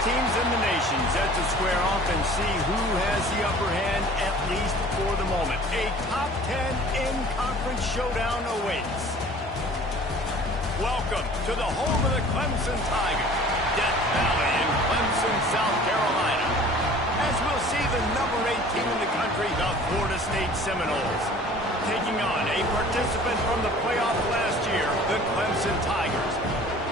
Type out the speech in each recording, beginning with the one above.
teams in the nation set to square off and see who has the upper hand, at least for the moment. A top 10 in-conference showdown awaits. Welcome to the home of the Clemson Tigers, Death Valley in Clemson, South Carolina. As we'll see the number 8 team in the country, the Florida State Seminoles, taking on a participant from the playoff last year, the Clemson Tigers.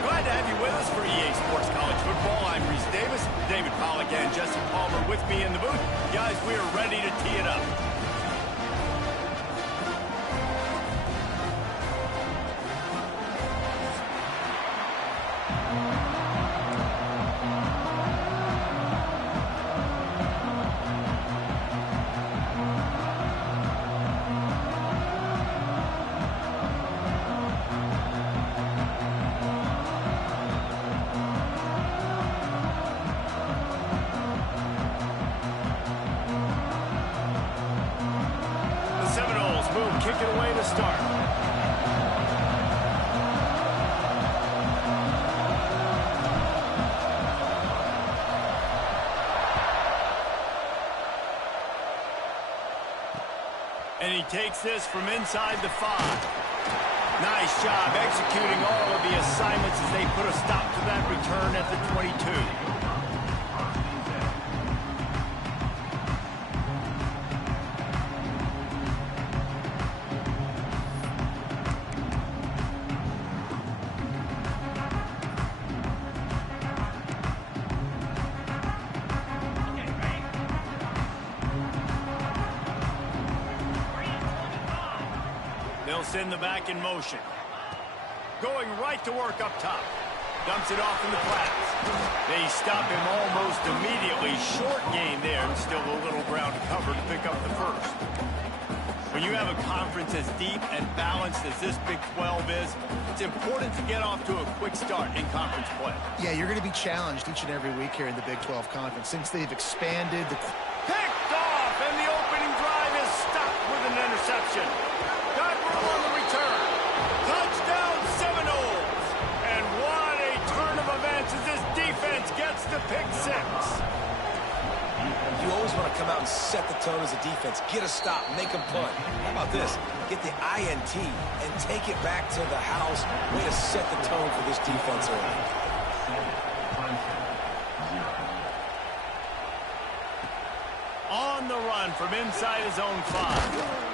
Glad to have you with us for EA Sports College Football. I'm Reese Davis, David Pollack, and Jesse Palmer with me in the booth. Guys, we are ready to tee it up. Kick it away to start. And he takes this from inside the 5. Nice job executing all of the assignments as they put a stop to that return at the 22. They'll send the back in motion. Going right to work up top. Dumps it off in the flats. They stop him almost immediately. Short gain there, and still a little ground to cover to pick up the first. When you have a conference as deep and balanced as this Big 12 is, it's important to get off to a quick start in conference play. Yeah, you're going to be challenged each and every week here in the Big 12 Conference since they've expanded the... Picked off, and the opening drive is stopped with an interception. Got room on the return. Touchdown Seminoles. And what a turn of events as this defense gets the pick 6. You always want to come out and set the tone as a defense. Get a stop, make them punt. How about this? Get the INT and take it back to the house. Way to set the tone for this defense early. On the run from inside his own 5.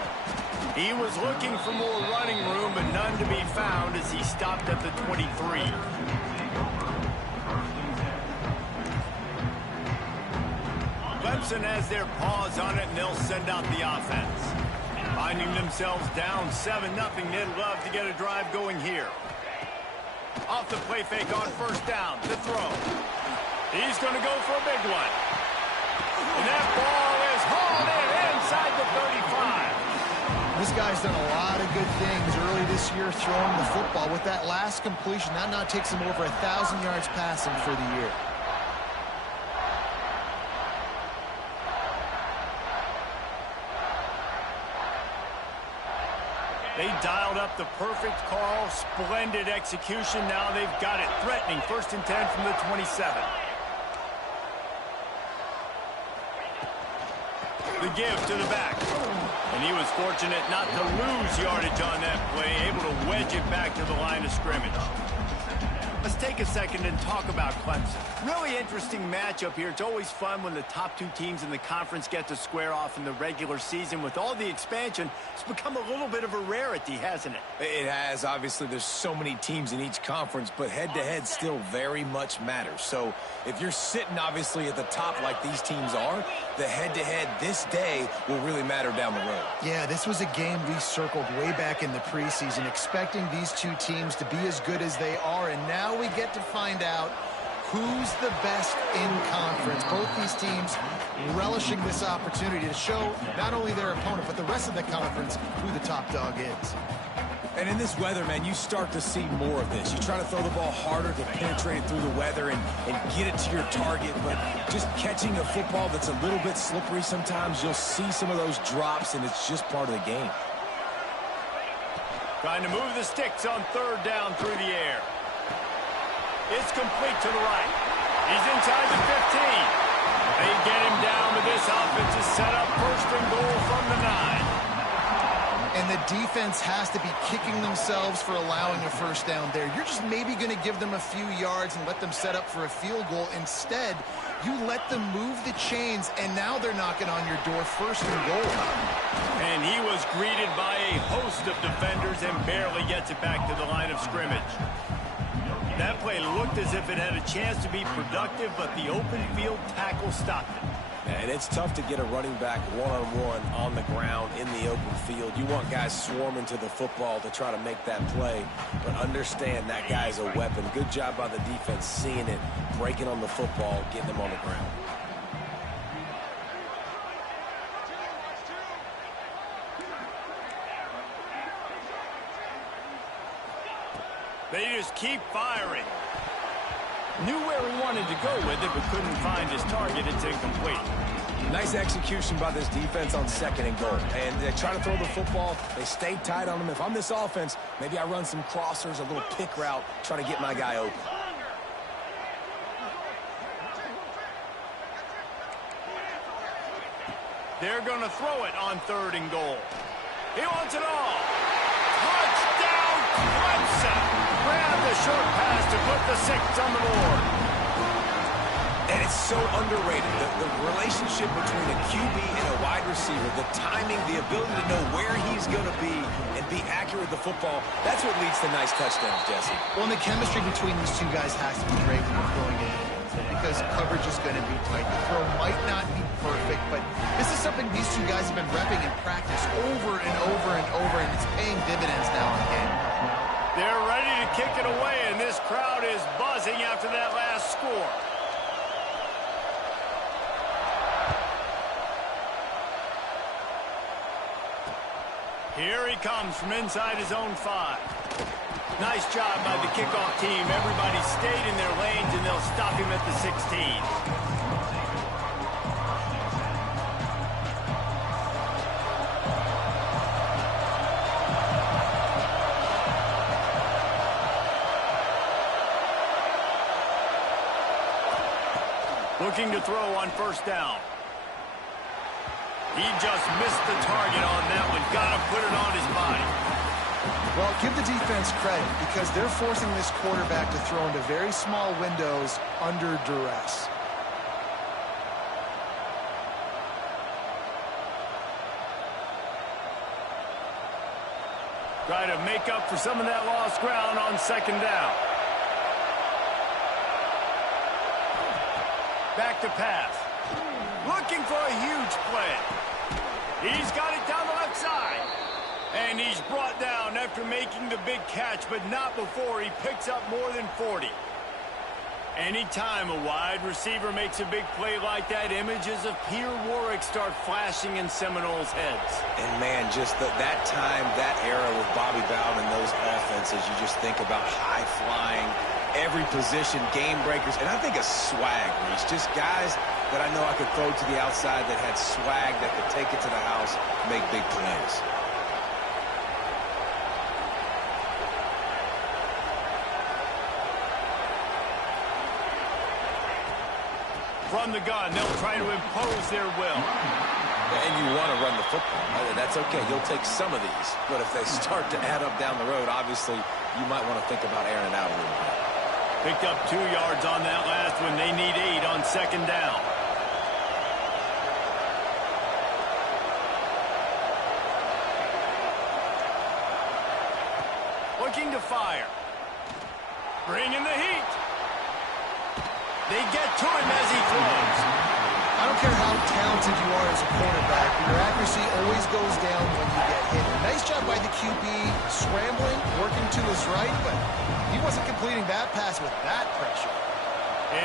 He was looking for more running room, but none to be found as he stopped at the 23. Clemson has their paws on it, and they'll send out the offense. Finding themselves down 7-0, they'd love to get a drive going here. Off the play fake on first down, the throw. He's going to go for a big one. And that ball is hauled in inside the 35. This guy's done a lot of good things early this year throwing the football. With that last completion, that now takes him over 1,000 yards passing for the year. They dialed up the perfect call, splendid execution. Now they've got it threatening. 1st and 10 from the 27. The give to the back. And he was fortunate not to lose yardage on that play, able to wedge it back to the line of scrimmage. Let's take a second and talk about Clemson. Really interesting matchup here. It's always fun when the top 2 teams in the conference get to square off in the regular season. With all the expansion, it's become a little bit of a rarity, hasn't it? It has. Obviously, there's so many teams in each conference, but head-to-head still very much matters. So if you're sitting, obviously, at the top like these teams are, the head-to-head this day will really matter down the road. Yeah, this was a game we circled way back in the preseason, expecting these 2 teams to be as good as they are, and now we get to find out who's the best in conference. Both these teams relishing this opportunity to show not only their opponent, but the rest of the conference who the top dog is. And in this weather, man, you start to see more of this. You try to throw the ball harder to penetrate it through the weather and get it to your target, but just catching a football that's a little bit slippery sometimes, you'll see some of those drops, and it's just part of the game. Trying to move the sticks on 3rd down through the air. It's complete to the right. He's inside the 15. They get him down, but this offense is set up first and goal from the 9. And the defense has to be kicking themselves for allowing a first down there. You're just maybe going to give them a few yards and let them set up for a field goal. Instead, you let them move the chains, and now they're knocking on your door first and goal. And he was greeted by a host of defenders and barely gets it back to the line of scrimmage. That play looked as if it had a chance to be productive, but the open field tackle stopped it. And it's tough to get a running back one-on-one on the ground in the open field. You want guys swarming to the football to try to make that play, but understand that guy's a weapon. Good job by the defense seeing it, breaking on the football, getting them on the ground. They just keep firing. Knew where he wanted to go with it, but couldn't find his target. It's incomplete. Nice execution by this defense on second and goal. And they try to throw the football. They stay tight on him. If I'm this offense, maybe I run some crossers, a little pick route, try to get my guy open. They're going to throw it on third and goal. He wants it all. Touchdown, Clemson! Grab the short pass to put the 6 on the board. And it's so underrated. The relationship between a QB and a wide receiver, the timing, the ability to know where he's going to be and be accurate with the football, that's what leads to nice touchdowns, Jesse. Well, and the chemistry between these two guys has to be great when you're throwing into the end zone because coverage is going to be tight. The throw might not be perfect, but this is something these two guys have been repping in practice over and over and over, and it's paying dividends now in game. They're ready to kick it away, and this crowd is buzzing after that last score. Here he comes from inside his own 5. Nice job by the kickoff team. Everybody stayed in their lanes, and they'll stop him at the 16. Looking to throw on first down. He just missed the target on that one. Got to put it on his body. Well, give the defense credit because they're forcing this quarterback to throw into very small windows under duress. Try to make up for some of that lost ground on second down. Back to pass. Looking for a huge play. He's got it down the left side. And he's brought down after making the big catch, but not before he picks up more than 40. Anytime a wide receiver makes a big play like that, images of Peter Warwick start flashing in Seminoles' heads. And, man, just that time, that era with Bobby Bowden and those offenses, you just think about high-flying, every position, game breakers, and I think a swag, Reese. Just guys that I know I could throw to the outside that had swag, that could take it to the house, make big plays. From the gun, they'll try to impose their will. And you want to run the football. That's okay. You'll take some of these. But if they start to add up down the road, obviously, you might want to think about airing it out a little bit. Picked up 2 yards on that last one. They need 8 on second down. Looking to fire. Bringing the heat. They get to him as he throws. I don't care how talented you are as a quarterback, but your accuracy always goes down when you get hit. Nice job by the QB scrambling, working to his right, but he wasn't completing that pass with that pressure.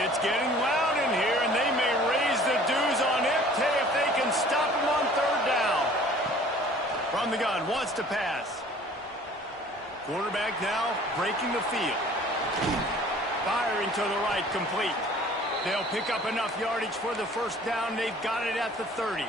It's getting loud in here, and they may raise the dues on Ipte if they can stop him on third down. From the gun, wants to pass. Quarterback now breaking the field. Firing to the right, complete. They'll pick up enough yardage for the first down. They've got it at the 30.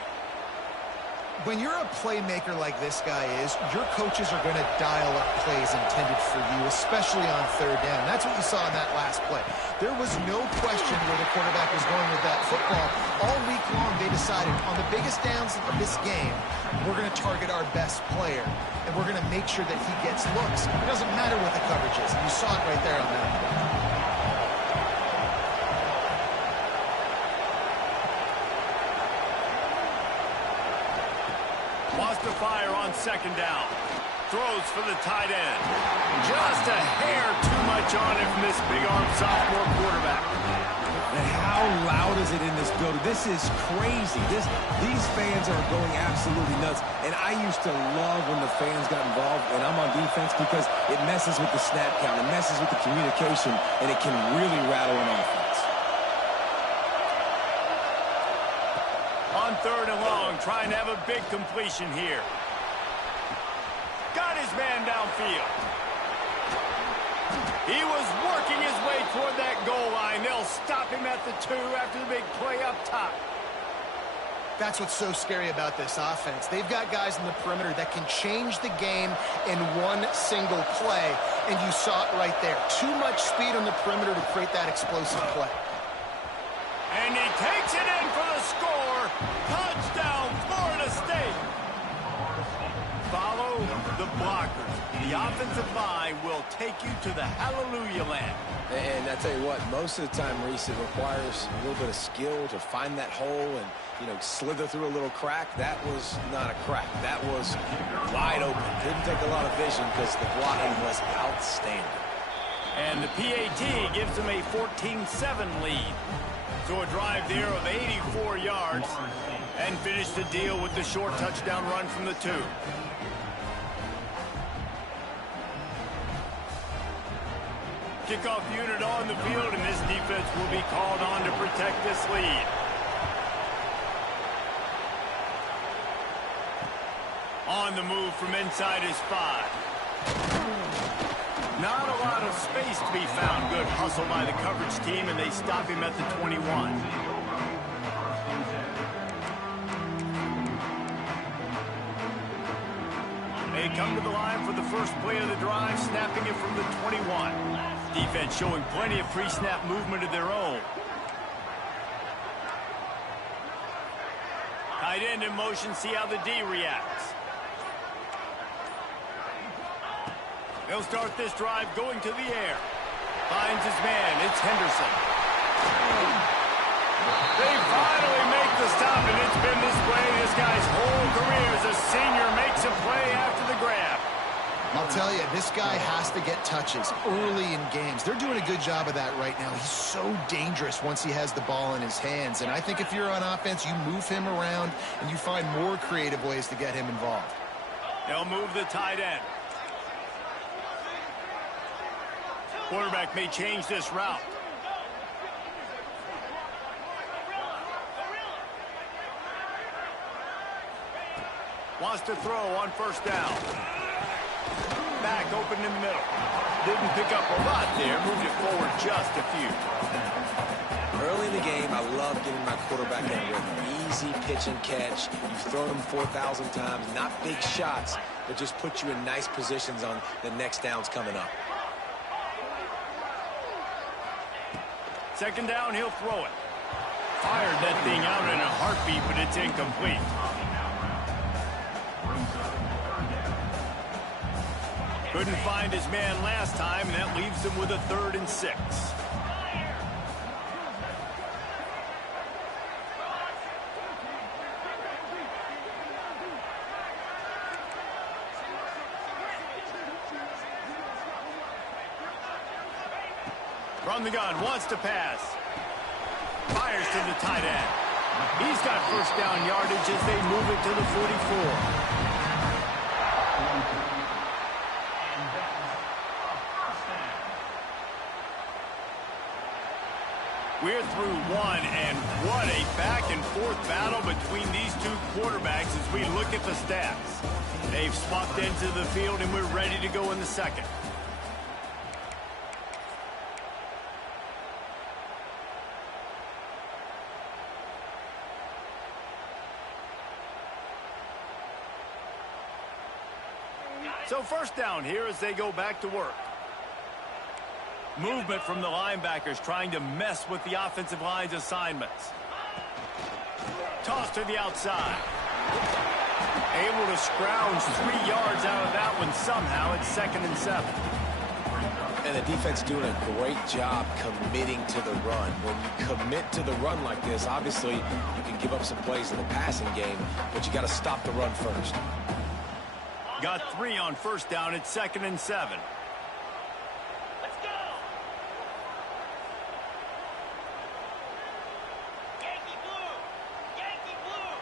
When you're a playmaker like this guy is, your coaches are going to dial up plays intended for you, especially on third down. That's what you saw in that last play. There was no question where the quarterback was going with that football. All week long, they decided on the biggest downs of this game, we're going to target our best player, and we're going to make sure that he gets looks. It doesn't matter what the coverage is. And you saw it right there on that play. Wants to fire on second down. Throws for the tight end. Just a hair too much on it from this big-arm sophomore quarterback. And how loud is it in this building? This is crazy. These fans are going absolutely nuts. And I used to love when the fans got involved, and I'm on defense, because it messes with the snap count. It messes with the communication, and it can really rattle an offense. On third and long, trying to have a big completion here. Got his man downfield. He was working his way toward that goal line. They'll stop him at the 2 after the big play up top. That's what's so scary about this offense. They've got guys in the perimeter that can change the game in one single play, and you saw it right there. Too much speed on the perimeter to create that explosive play. And he takes it in for the score. Touchdown, Florida State. Follow the blockers. The offensive line will take you to the hallelujah land. And I tell you what, most of the time, Reese, it requires a little bit of skill to find that hole and, slither through a little crack. That was not a crack. That was wide open. Didn't take a lot of vision because the blocking was outstanding. And the PAT gives them a 14-7 lead. So a drive there of 84 yards and finish the deal with the short touchdown run from the 2. Kickoff unit on the field, and this defense will be called on to protect this lead. On the move from inside his 5. Not a lot of space to be found. Good hustle by the coverage team, and they stop him at the 21. They come to the line for the first play of the drive, snapping it from the 21. Defense showing plenty of pre-snap movement of their own. Tight end in motion, see how the D reacts. They'll start this drive going to the air. Finds his man. It's Henderson. They finally make the stop, and it's been this way this guy's whole career as a senior. Makes a play after the grab. I'll tell you, this guy has to get touches early in games. They're doing a good job of that right now. He's so dangerous once he has the ball in his hands. And I think if you're on offense, you move him around and you find more creative ways to get him involved. They'll move the tight end. Quarterback may change this route. Wants to throw on first down. Back open in the middle. Didn't pick up a lot there. Moved it forward just a few. Early in the game, I love getting my quarterback in a rhythm. Easy pitch and catch. You've thrown them 4,000 times. Not big shots, but just put you in nice positions on the next downs coming up. Second down, he'll throw it. Fired that thing out in a heartbeat, but it's incomplete. Couldn't find his man last time, and that leaves him with a 3rd and 6. From the gun, wants to pass. Fires to the tight end. He's got first down yardage as they move it to the 44. We're through one, and what a back-and-forth battle between these two quarterbacks as we look at the stats. They've swapped into the field, and we're ready to go in the second. So first down here as they go back to work. Movement from the linebackers trying to mess with the offensive line's assignments. Toss to the outside. Able to scrounge 3 yards out of that one somehow. It's 2nd and 7. And the defense doing a great job committing to the run. When you commit to the run like this, obviously you can give up some plays in the passing game, but you got to stop the run first. Got 3 on first down. It's 2nd and 7. Let's go. Yankee blue. Yankee blue.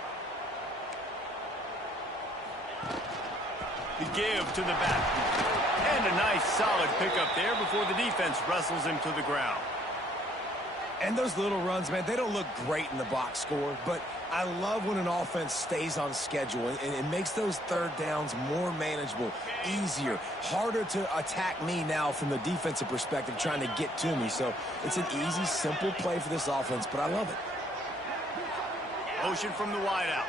The give to the back. And a nice solid pickup there before the defense wrestles him to the ground. And those little runs, man, they don't look great in the box score, but I love when an offense stays on schedule, and it makes those third downs more manageable, easier, harder to attack me now from the defensive perspective trying to get to me. So it's an easy, simple play for this offense, but I love it. Motion from the wideout.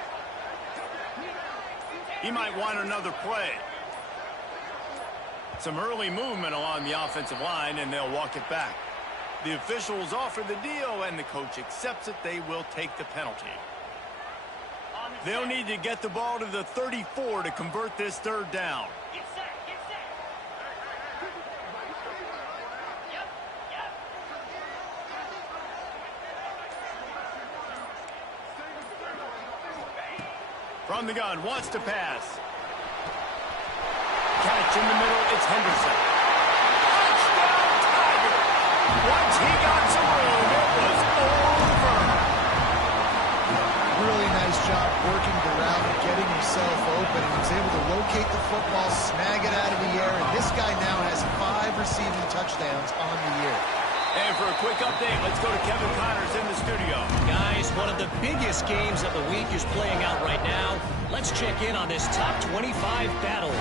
He might want another play. Some early movement along the offensive line, and they'll walk it back. The officials offer the deal, and the coach accepts it. They will take the penalty. They'll need to get the ball to the 34 to convert this third down. Get set. Get set. Yep. Yep. From the gun, wants to pass. Catch in the middle, it's Henderson. Touchdown, Tiger! Once he got some room, it was over. Really nice job working the route and getting himself open. And he was able to locate the football, snag it out of the air, and this guy now has 5 receiving touchdowns on the year. And for a quick update, let's go to Kevin Connors in the studio. Guys, one of the biggest games of the week is playing out right now. Let's check in on this top 25 battle.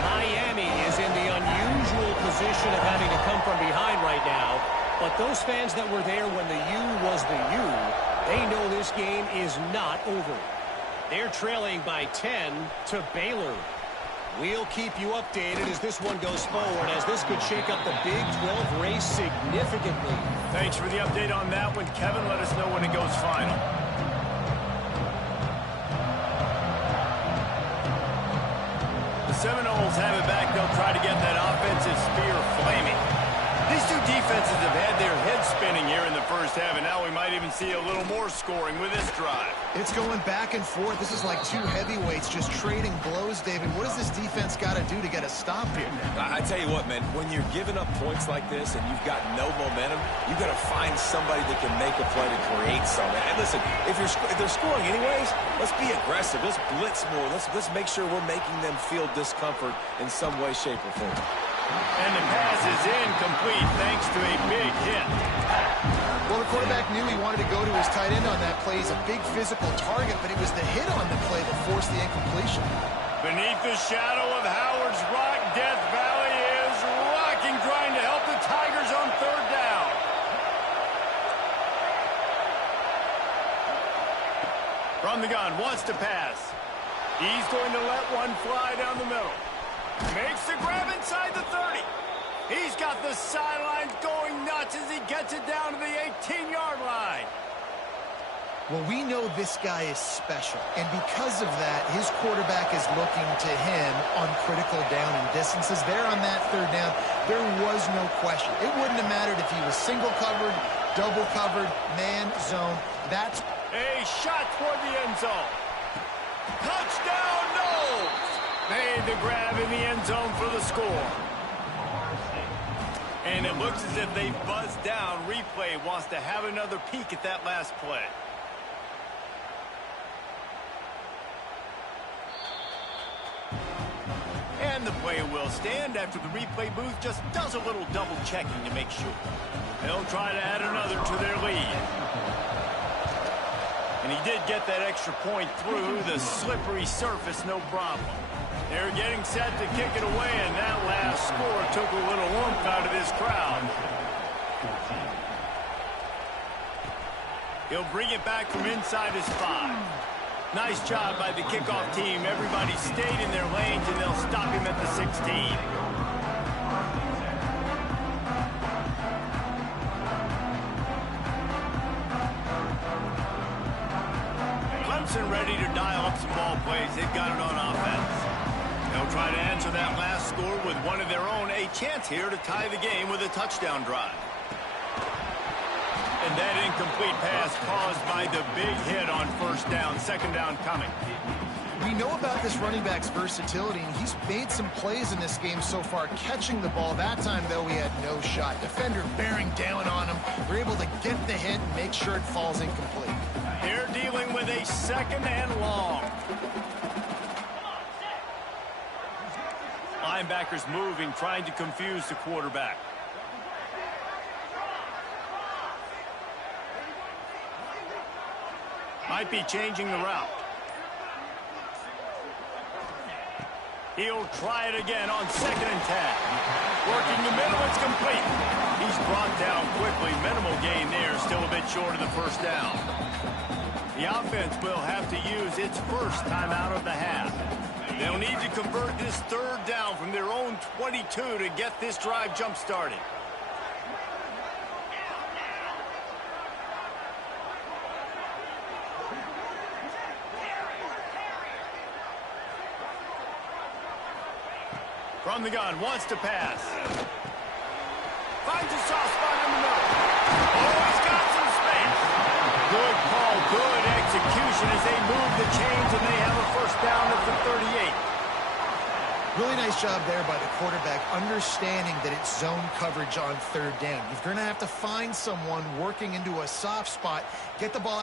Miami is in the unusual position of having to come from behind right now. But those fans that were there when the U was the U, they know this game is not over. They're trailing by 10 to Baylor. We'll keep you updated as this one goes forward, as this could shake up the Big 12 race significantly. Thanks for the update on that one, Kevin. Let us know when it goes final. The Seminoles have it back. They'll try to get that offensive spear flaming. These two defenses have had their heads spinning here in the first half, and now we might even see a little more scoring with this drive. It's going back and forth. This is like two heavyweights just trading blows, David. What does this defense got to do to get a stop here? I tell you what, man, when you're giving up points like this and you've got no momentum, you've got to find somebody that can make a play to create something. And listen, if they're scoring anyways, let's be aggressive. Let's blitz more. Let's make sure we're making them feel discomfort in some way, shape, or form. And the pass is incomplete thanks to a big hit. Well, the quarterback knew he wanted to go to his tight end on that play. He's a big physical target, but it was the hit on the play that forced the incompletion. Beneath the shadow of Howard's Rock, Death Valley is rocking, trying to help the Tigers on third down. From the gun, wants to pass. He's going to let one fly down the middle. Makes the grab inside the 30. He's got the sidelines going nuts as he gets it down to the 18-yard line. Well, we know this guy is special, and because of that, his quarterback is looking to him on critical down and distances. There on that third down, there was no question. It wouldn't have mattered if he was single covered, double covered, man, zone. That's a shot toward the end zone. Touchdown, Knowles! Made the grab in the end zone for the score. And it looks as if they buzzed down. Replay wants to have another peek at that last play. And the play will stand after the replay booth just does a little double checking to make sure. They'll try to add another to their lead. And he did get that extra point through the slippery surface, no problem. They're getting set to kick it away, and that last score took a little warmth out of this crowd. He'll bring it back from inside his 5. Nice job by the kickoff team. Everybody stayed in their lanes, and they'll stop him at the 16. Clemson ready to dial up some ball plays. They've got it on offense. They'll try to answer that last score with one of their own. A chance here to tie the game with a touchdown drive. And that incomplete pass caused by the big hit on first down. Second down coming. We know about this running back's versatility, and he's made some plays in this game so far, catching the ball. That time, though, he had no shot. Defender bearing down on him. They're able to get the hit and make sure it falls incomplete. They're dealing with a second and long. Linebackers moving, trying to confuse the quarterback. Might be changing the route. He'll try it again on 2nd and 10. Working the middle, it's complete. He's brought down quickly. Minimal gain there, still a bit short of the first down. The offense will have to use its first timeout of the half. They'll need to convert this third down from their own 22 to get this drive jump-started. From the gun, wants to pass. Finds a soft spot in the middle. Oh, he's got some space. Good call, good execution as they move the chains, and they have a first down at the 38. Really nice job there by the quarterback, understanding that it's zone coverage on third down. You're going to have to find someone working into a soft spot, get the ball.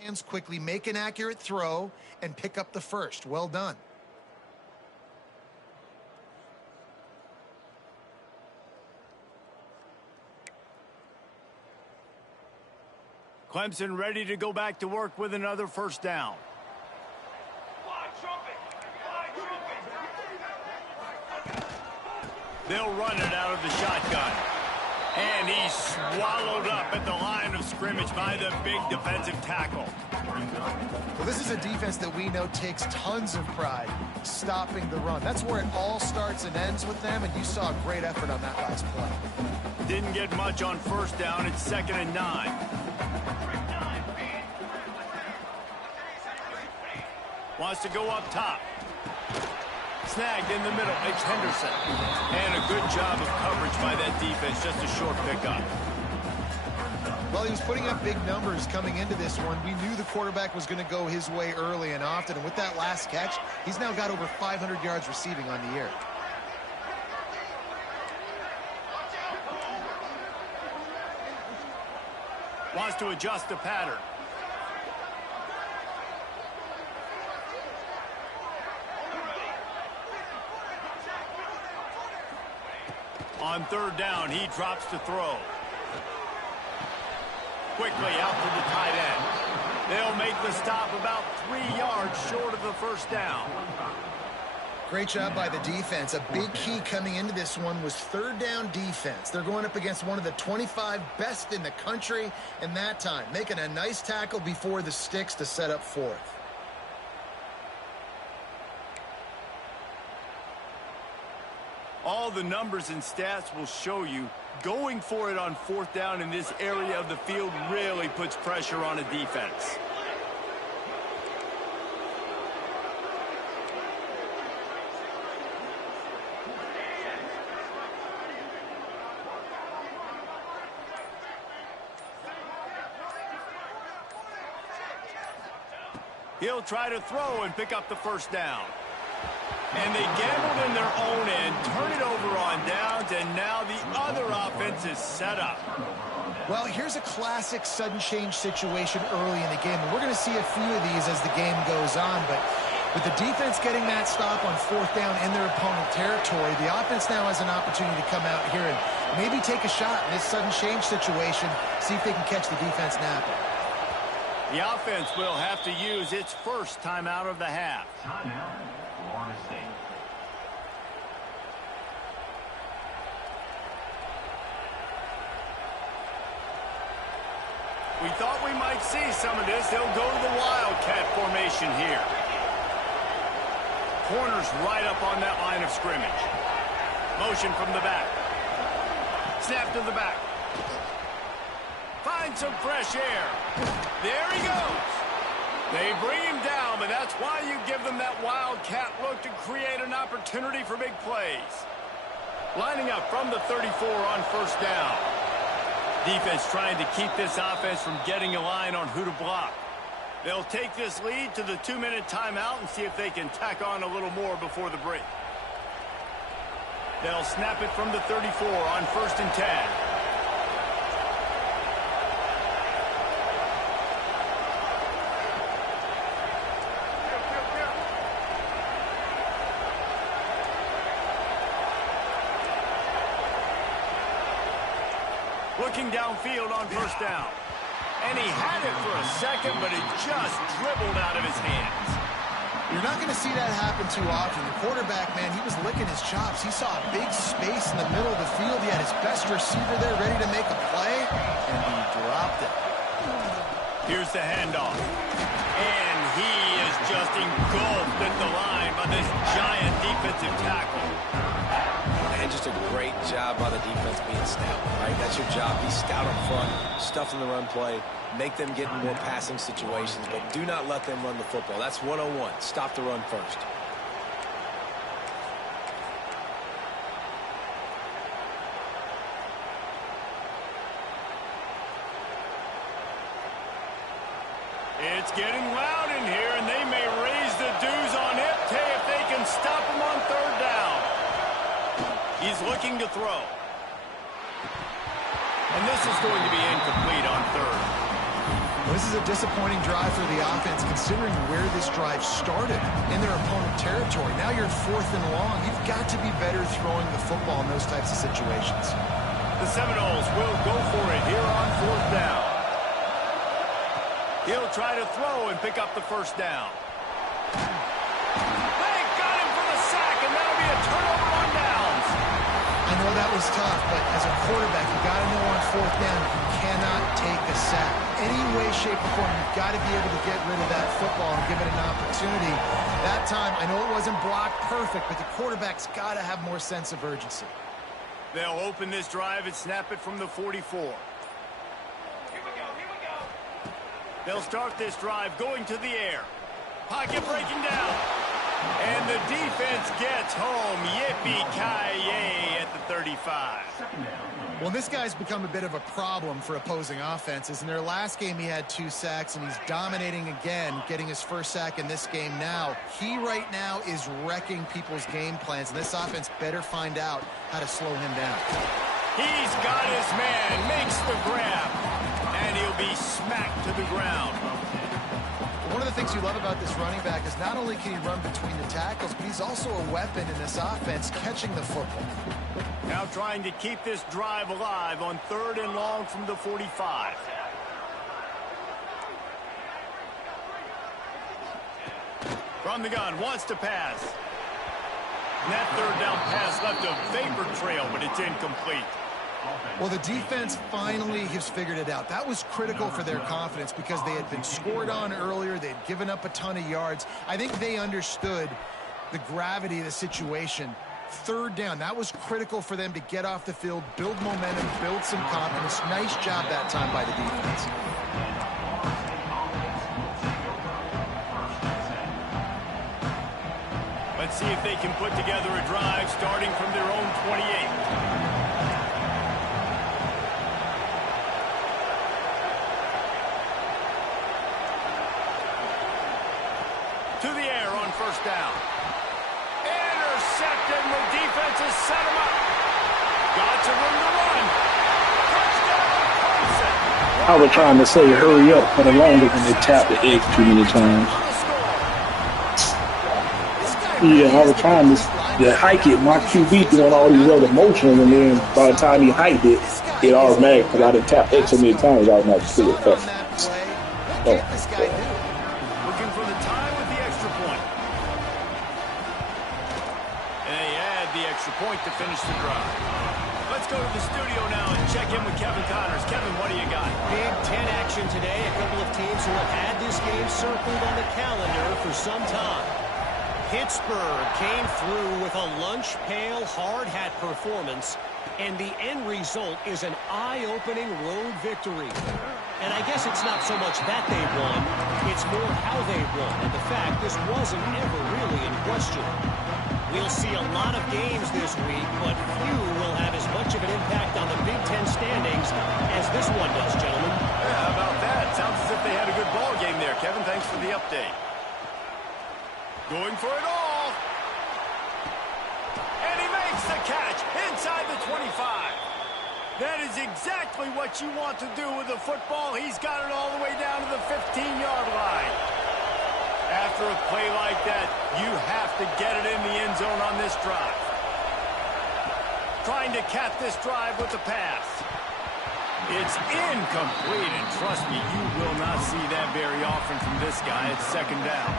Hands quickly, make an accurate throw, and pick up the first. Well done. Clemson ready to go back to work with another first down. They'll run it out of the shotgun. And he's swallowed up at the line of scrimmage by the big defensive tackle. Well, this is a defense that we know takes tons of pride stopping the run. That's where it all starts and ends with them, and you saw a great effort on that last play. Didn't get much on first down. It's 2nd and 9. Wants to go up top. Snagged in the middle. It's Henderson. And a good job of coverage by that defense. Just a short pickup. Well, he was putting up big numbers coming into this one. We knew the quarterback was going to go his way early and often. And with that last catch, he's now got over 500 yards receiving on the year. Wants to adjust the pattern. On third down, he drops to throw. Quickly out to the tight end. They'll make the stop about 3 yards short of the first down. Great job by the defense. A big key coming into this one was third down defense. They're going up against one of the 25 best in the country in that time, making a nice tackle before the sticks to set up fourth. All the numbers and stats will show you going for it on fourth down in this area of the field really puts pressure on a defense. He'll try to throw and pick up the first down. And they gambled in their own end, turn it over on downs, and now the other offense is set up. Well, here's a classic sudden change situation early in the game. And we're going to see a few of these as the game goes on. But with the defense getting that stop on fourth down in their opponent territory, the offense now has an opportunity to come out here and maybe take a shot in this sudden change situation, see if they can catch the defense napping. The offense will have to use its first timeout of the half. Timeout, Florida State. We thought we might see some of this. They'll go to the Wildcat formation here. Corners right up on that line of scrimmage. Motion from the back. Snap to the back. Find some fresh air. There he goes. They bring him down, but that's why you give them that Wildcat look to create an opportunity for big plays. Lining up from the 34 on first down. Defense trying to keep this offense from getting a line on who to block. They'll take this lead to the 2-minute timeout and see if they can tack on a little more before the break. They'll snap it from the 34 on first and 10. Looking downfield on first down. And he had it for a second, but it just dribbled out of his hands. You're not going to see that happen too often. The quarterback, man, he was licking his chops. He saw a big space in the middle of the field. He had his best receiver there ready to make a play, and he dropped it. Here's the handoff. And he is just engulfed at the line by this giant defensive tackle. And just a great job by the defense being stout, right? That's your job. Be stout up front, stuff in the run play, make them get in more passing situations, but do not let them run the football. That's 101. Stop the run first. It's getting loud in here, and they may raise the dues on it if they can stop him on third down. He's looking to throw. And this is going to be incomplete on third. This is a disappointing drive for the offense, considering where this drive started in their opponent territory. Now you're fourth and long. You've got to be better throwing the football in those types of situations. The Seminoles will go for it here on fourth down. He'll try to throw and pick up the first down. They got him for the sack, and that'll be a turnover on downs. I know that was tough, but as a quarterback, you got to know on fourth down you cannot take a sack. Any way, shape, or form, you've got to be able to get rid of that football and give it an opportunity. That time, I know it wasn't blocked perfect, but the quarterback's got to have more sense of urgency. They'll open this drive and snap it from the 44. They'll start this drive going to the air. Pocket breaking down. And the defense gets home. Yippee-ki-yay at the 35. Well, this guy's become a bit of a problem for opposing offenses. In their last game, he had 2 sacks, and he's dominating again, getting his first sack in this game now. He right now is wrecking people's game plans, and this offense better find out how to slow him down. He's got his man, makes the grab, and he'll he'll be smacked to the ground. One of the things you love about this running back is not only can he run between the tackles, but he's also a weapon in this offense catching the football. Now trying to keep this drive alive on 3rd and long from the 45. From the gun, wants to pass. And that 3rd down pass left a vapor trail, but it's incomplete. Well, the defense finally has figured it out. That was critical for their confidence because they had been scored on earlier. They had given up a ton of yards. I think they understood the gravity of the situation. 3rd down, that was critical for them to get off the field, build momentum, build some confidence. Nice job that time by the defense. Let's see if they can put together a drive starting from their own 28. To the air on 1st down. Intercepted, and the defense has set him up. Got to room to run. Touchdown, Clemson. I was trying to say hurry up for the longest and they tapped the X too many times. Yeah, I was trying to hike it. My QB doing all these other motions, and then by the time he hiked it, it automatic, because I didn't tap X so many times, I automatically see it. What can this guy do? Looking for the tie with the extra point. And they add the extra point to finish the drive. Let's go to the studio now and check in with Kevin Connors. Kevin, what do you got? Big 10 action today. A couple of teams who have had this game circled on the calendar for some time. Pittsburgh came through with a lunch pail hard hat performance, and the end result is an eye-opening road victory. And I guess it's not so much that they won, it's more how they won, and the fact this wasn't ever really in question. We'll see a lot of games this week, but few will have as much of an impact on the Big Ten standings as this one does, gentlemen. Yeah, how about that? Sounds as if they had a good ball game there. Kevin, thanks for the update. Going for it all. And he makes the catch inside the 25. That is exactly what you want to do with the football. He's got it all the way down to the 15-yard line. After a play like that, you have to get it in the end zone on this drive. Trying to cap this drive with the pass. It's incomplete, and trust me, you will not see that very often from this guy. It's 2nd down.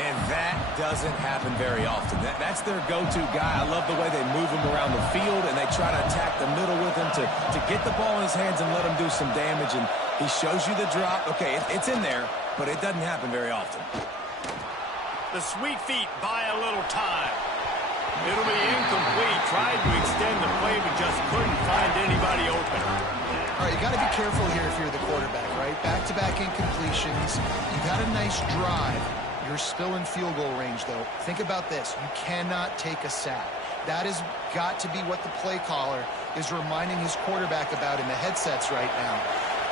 And that doesn't happen very often. That's their go-to guy. I love the way they move him around the field, and they try to attack the middle with him to get the ball in his hands and let him do some damage. And he shows you the drop. Okay, it's in there, but it doesn't happen very often. The sweet feet buy a little time. It'll be incomplete. Tried to extend the play, but just couldn't find anybody open. All right, you got to be careful here if you're the quarterback, right? Back-to-back incompletions. You got a nice drive. You're still in field goal range, though. Think about this. You cannot take a sack. That has got to be what the play caller is reminding his quarterback about in the headsets right now.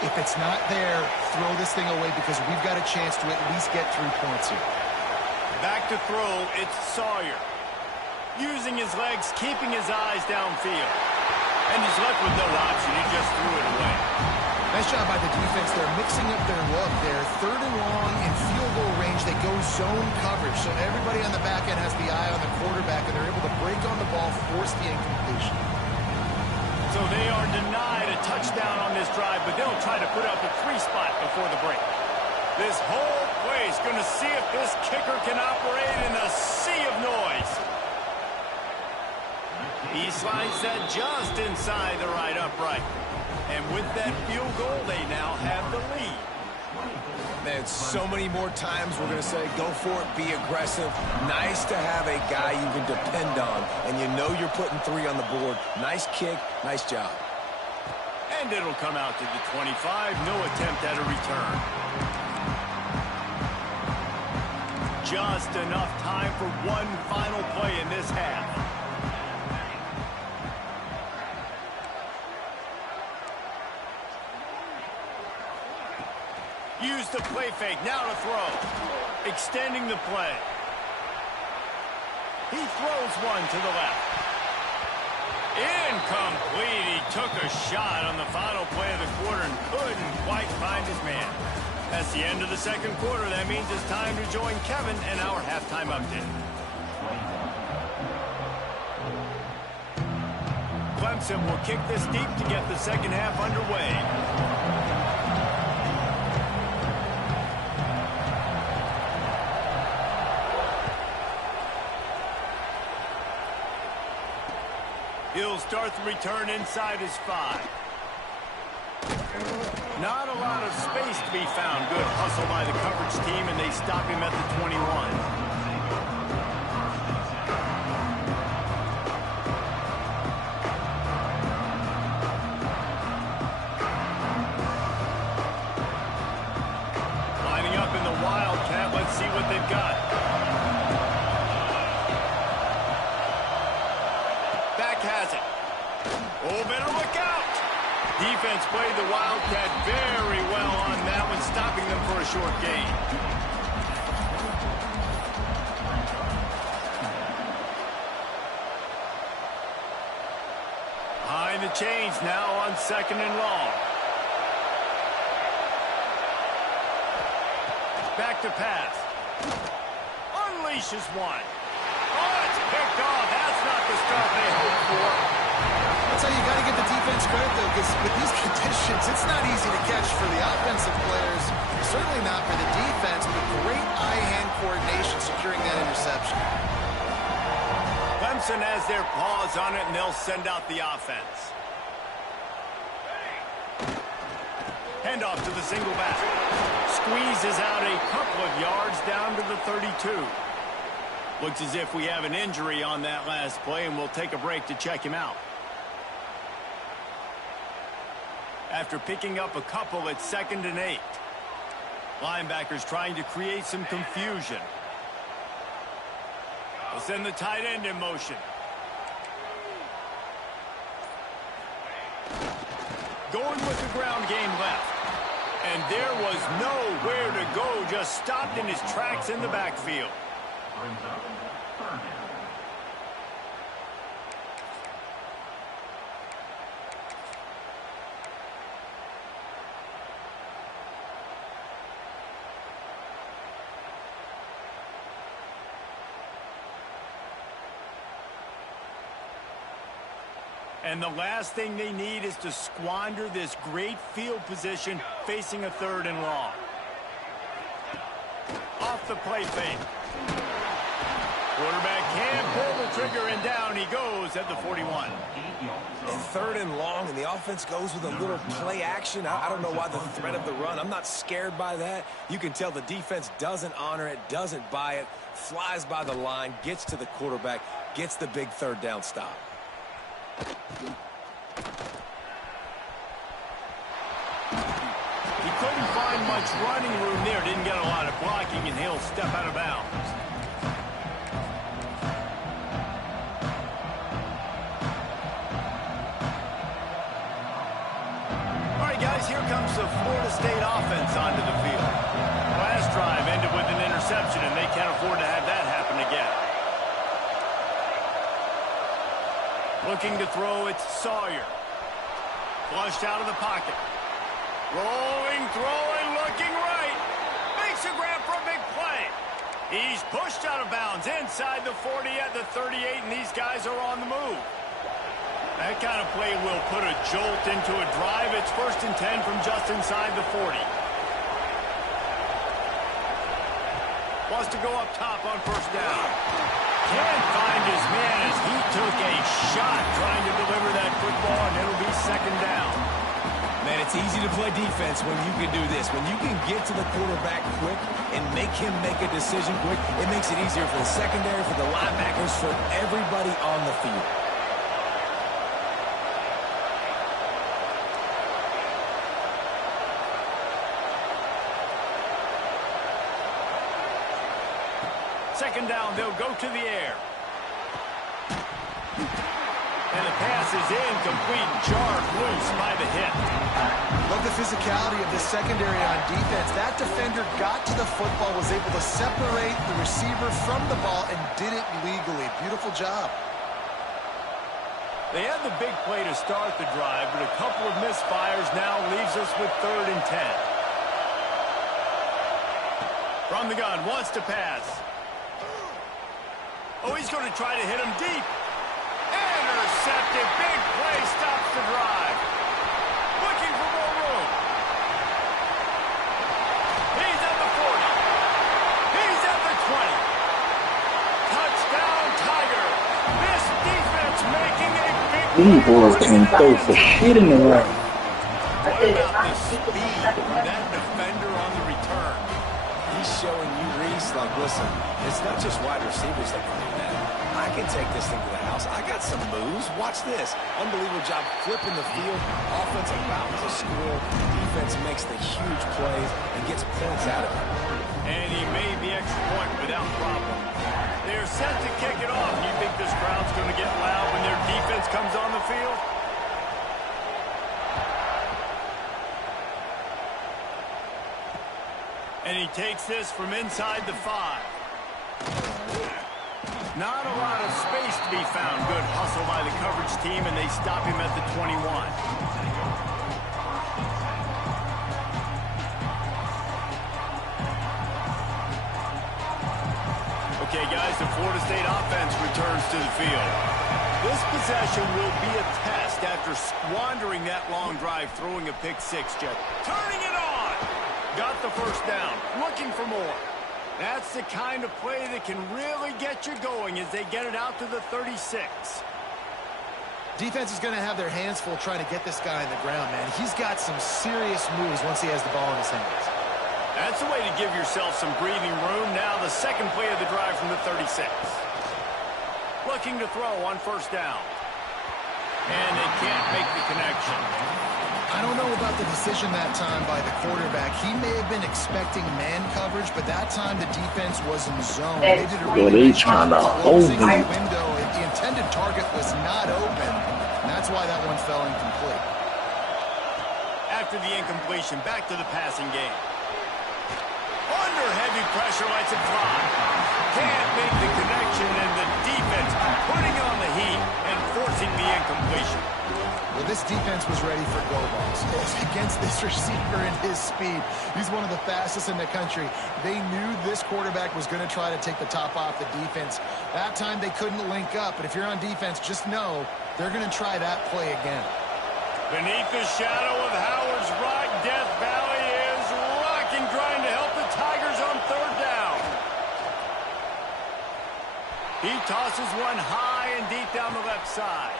If it's not there, throw this thing away because we've got a chance to at least get 3 points here. Back to throw, it's Sawyer. Using his legs, keeping his eyes downfield. And he's left with no option. He just threw it away. Nice job by the defense. They're mixing up their look. They're 3rd and long in field goal range. They go zone coverage. So everybody on the back end has the eye on the quarterback, and they're able to break on the ball, force the incompletion. So they are denied a touchdown on this drive, but they'll try to put up a 3 spot before the break. This whole place going to see if this kicker can operate in a sea of noise. He slides that just inside the right upright. And with that field goal, they now have the lead. Man, so many more times we're going to say, go for it, be aggressive. Nice to have a guy you can depend on, and you know you're putting 3 on the board. Nice kick, nice job. And it'll come out to the 25. No attempt at a return. Just enough time for one final play in this half. Use the play fake, now to throw. Extending the play. He throws one to the left. Incomplete. He took a shot on the final play of the quarter and couldn't quite find his man. That's the end of the second quarter. That means it's time to join Kevin in our halftime update. Clemson will kick this deep to get the second half underway. He'll start the return inside his 5. Not a lot of space to be found. Good hustle by the coverage team, and they stop him at the 21. Lining up in the Wildcat. Let's see what they've got. Has it. Oh, better look out. Defense played the Wildcat very well on that one, stopping them for a short gain. Behind the chains now on 2nd and long. Back to pass. Unleashes one. Oh, it's picked off. That's not the start they hoped for. That's how you got to give the defense credit, though, because with these conditions, it's not easy to catch for the offensive players. Certainly not for the defense, but great eye-hand coordination securing that interception. Clemson has their paws on it, and they'll send out the offense. Handoff to the single back. Squeezes out a couple of yards down to the 32. Looks as if we have an injury on that last play, and we'll take a break to check him out. After picking up a couple at 2nd and 8. Linebackers trying to create some confusion. They'll send the tight end in motion. Going with the ground game left. And there was nowhere to go, just stopped in his tracks in the backfield. Brings up 3rd down. And the last thing they need is to squander this great field position facing a 3rd and long. Off the play fake. Quarterback can pull the trigger, and down he goes at the 41. And 3rd and long, and the offense goes with a little play action. I don't know why the threat of the run. I'm not scared by that. You can tell the defense doesn't honor it, doesn't buy it, flies by the line, gets to the quarterback, gets the big 3rd down stop. He couldn't find much running room there. Didn't get a lot of blocking, and he'll step out of bounds. All right, guys, here comes the Florida State offense onto the field. Last drive ended with an interception, and they can't afford to have that happen again. Looking to throw, it's Sawyer. Flushed out of the pocket. Rolling, throwing, looking right. Makes a grab for a big play. He's pushed out of bounds inside the 40 at the 38, and these guys are on the move. That kind of play will put a jolt into a drive. It's 1st and 10 from just inside the 40. Wants to go up top on 1st down. Can't find his man as he took a shot trying to deliver that football, and it'll be 2nd down. Man, it's easy to play defense when you can do this. When you can get to the quarterback quick and make him make a decision quick, it makes it easier for the secondary, for the linebackers, for everybody on the field. Second down, they'll go to the air. And the pass is incomplete, jarred loose by the hit. Love the physicality of the secondary on defense. That defender got to the football, was able to separate the receiver from the ball, and did it legally. Beautiful job. They had the big play to start the drive, but a couple of misfires now leaves us with 3rd and 10. From the gun, wants to pass. Oh, he's going to try to hit him deep. Intercepted. Big play stops the drive. Looking for more room. He's at the 40. He's at the 20. Touchdown, Tigers. This defense making a big play. These boys can throw for shit in the ring. What about the speed of that defender on the return? He's showing you, Reese, like, listen, it's not just wide receivers that can do that. I can take this thing to the house. I got some moves. Watch this. Unbelievable job flipping the field. Offense about to score. Defense makes the huge plays and gets points out of it. And he made the extra point without problem. They're set to kick it off. You think this crowd's going to get loud when their defense comes on the field? And he takes this from inside the 5. Not a lot of space to be found. Good hustle by the coverage team, and they stop him at the 21. Okay, guys, the Florida State offense returns to the field. This possession will be a test after squandering that long drive, throwing a pick 6, Jet. Turning it on! Got the first down. Looking for more. That's the kind of play that can really get you going as they get it out to the 36. Defense is going to have their hands full trying to get this guy on the ground, man. He's got some serious moves once he has the ball in his hands. That's a way to give yourself some breathing room. Now the second play of the drive from the 36. Looking to throw on first down. And they can't make the connection. I don't know about the decision that time by the quarterback. He may have been expecting man coverage, but that time the defense was in zone. They did a really nice job closing the window. The intended target was not open, and that's why that one fell incomplete. After the incompletion, back to the passing game. Under heavy pressure, lets it fly. Can't make the connection, and the defense putting on the heat and forcing the incompletion. Well, this defense was ready for go balls. Against this receiver and his speed, he's one of the fastest in the country. They knew this quarterback was going to try to take the top off the defense. That time they couldn't link up, but if you're on defense, just know they're going to try that play again. Beneath the shadow of Howard's Rock, Death Valley is rocking, trying to help the Tigers on third down. He tosses one high and deep down the left side.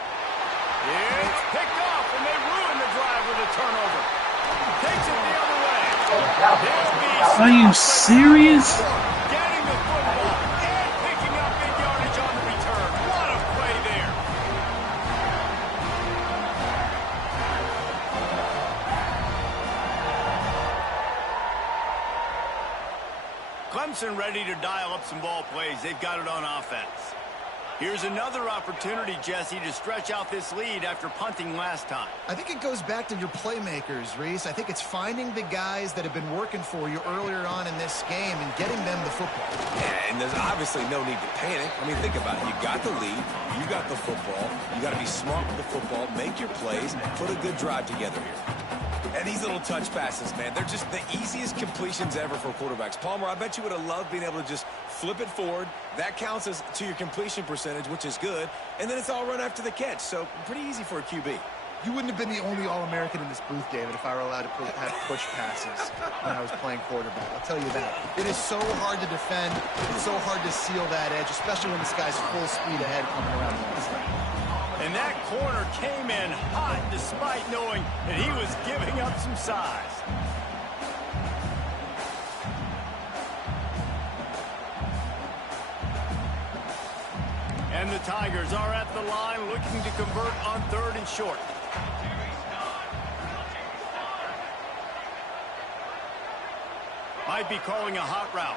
It's picked off, and they ruin the drive with a turnover. Takes it the other way. Are you serious? Getting the football and picking up big yardage on the return. What a play there. Clemson ready to dial up some ball plays. They've got it on offense. Here's another opportunity, Jesse, to stretch out this lead after punting last time. I think it goes back to your playmakers, Reese. I think it's finding the guys that have been working for you earlier on in this game and getting them the football. Yeah, and there's obviously no need to panic. I mean, think about it. You got the lead. You got the football. You got to be smart with the football. Make your plays. Put a good drive together here. And these little touch passes, man, they're just the easiest completions ever for quarterbacks. Palmer, I bet you would have loved being able to just flip it forward. That counts as to your completion percentage, which is good. And then it's all run after the catch. So pretty easy for a QB. You wouldn't have been the only All-American in this booth, David, if I were allowed to have push passes when I was playing quarterback. I'll tell you that. It is so hard to defend. It's so hard to seal that edge, especially when this guy's full speed ahead coming around the outside. And that corner came in hot despite knowing that he was giving up some size. And the Tigers are at the line looking to convert on third and short. Might be calling a hot route.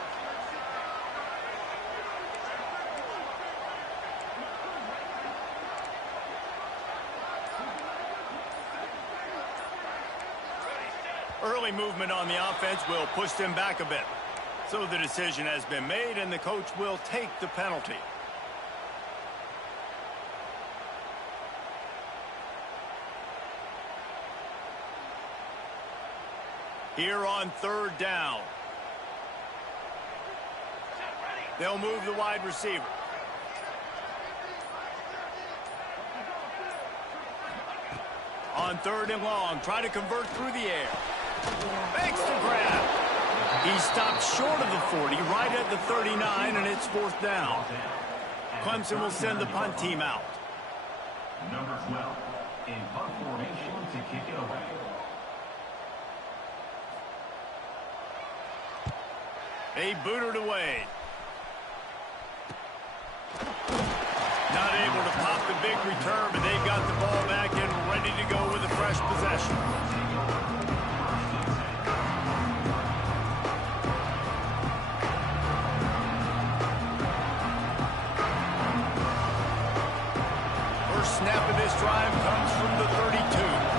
Early movement on the offense will push them back a bit. So the decision has been made, and the coach will take the penalty. Here on third down. They'll move the wide receiver. On third and long, try to convert through the air. Makes the grab. He stopped short of the 40, right at the 39, and it's fourth down. Clemson will send the punt team out. Number 12, in punt formation to kick it away. They boot it away. Not able to pop the big return, but they've got the ball back and ready to go with a fresh possession. First snap of this drive comes from the 32.